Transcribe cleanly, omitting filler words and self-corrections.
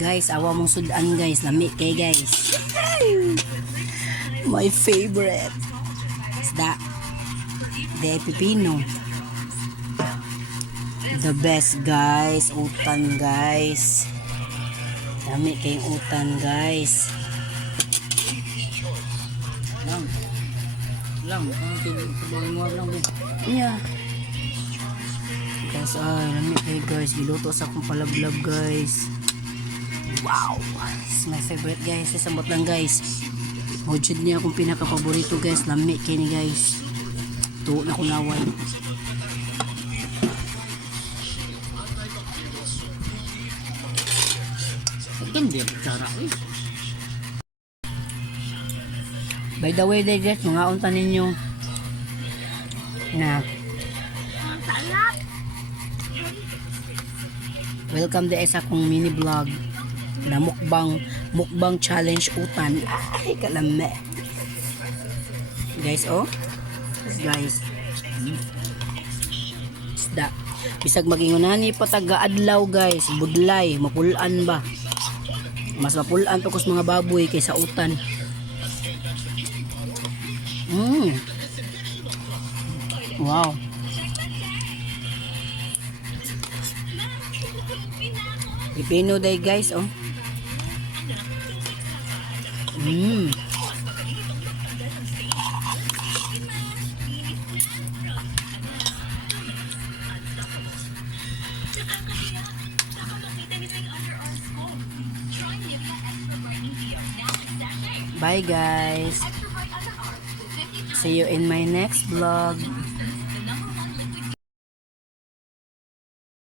Guys, awa mong sudan guys. Lami kay guys. My favorite. Isda. De pipino. The best guys. Utan guys. Lami kay utan guys. Lang, Yeah. Guys, ay, lami kay guys. Giluto sa akong palablab guys. Wow. It's my favorite guys. Sasabot lang guys. Mojud niya akong pinaka-paborito guys. Lami kay ni guys. Tuwa na kunawan. Ito hindi cara eh. By the way guys, mga unta ninyo na welcome din sa akong mini vlog na mukbang challenge utan. Ay kalame guys. Oh guys, isda bisag magingunani pa taga adlaw guys, budlay mapulan ba, mas mapulan pa kus mga baboy kaysa utan. Wow. Pipino day guys, oh. Bye guys. See you in my next vlog.